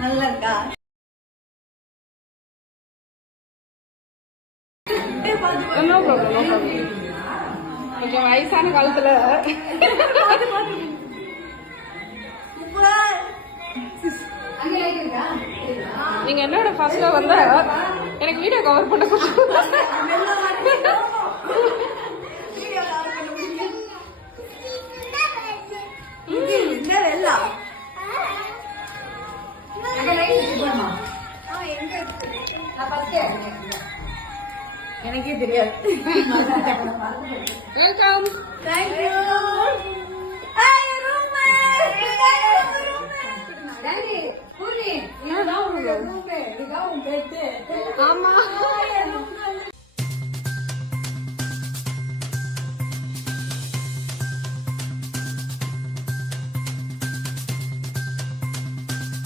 நல்லா இருக்கா? கொஞ்சம் வயசான காலத்துல நீங்க என்னோட ஃபர்ஸ்ட்ல வந்தா எனக்கு வீடியோ கவர் பண்ண கொஞ்சம் எனக்கே தெரியாது. வெல்கம். Thank you. ஆமா